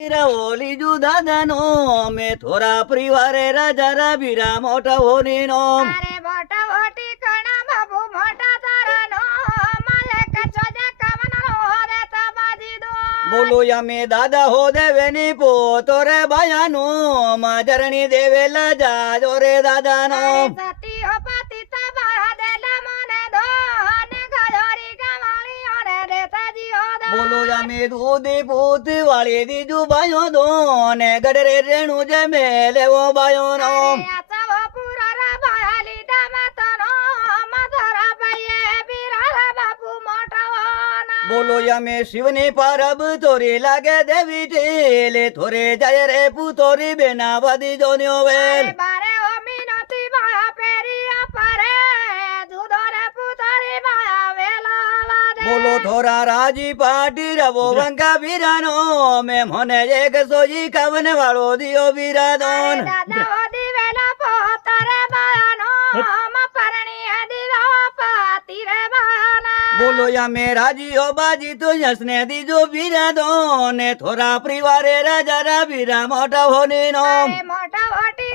ઓલી દાદાનો મેં થોડા પરિવારે રાજા રાબીરા મોટા હોની નો અરે મોટા મોટી કણા બાબુ મોટા તારાનો માલે કચો જે કવનનો હોરે તબાજી દો બોલો યમે દાદા હો દેવેની પોતો રે બાયાનો માજરણી દેવેલા જાજો રે દાદાનો સતી હો પતિ તબા દેલા મને દો ને ગયોરી ગવાળી ઓરે દેતાજી હો દો બોલો યમે દૂધી પૂત વાળી દીજુ બાયો દો ને ગડરે રેણુ જે મેલેવો બાયો નો આચવો પૂરા રા બાલી દામતનો મધરા પયે બીરા બાપુ મોટા હોના બોલો યમે શિવની પરબ તોરી લાગે દેવી ટેલે થોરે જાય રે પુતોરી બેના વદી જોન્યો વેલ બારે ઓ મિનતી બા પેરી પરે દૂધો રે પુતરી બા વેલા વાદે બોલો થોરા રાજી પાટી રવો વંકા વીરાનો મે મને એક સોજી કવન વાળો દિયો વીરાદોન દાદા ઓ દિવેલા પોતરે બાનો મ પરણી દિવા પાતી રે બાના બોલો યમે રાજી હો બાજી તો યસને દીજો વીરાદો ને થોરા પરિવારે રાજા રા વીરા મોટા હોની નો મોટા મોટી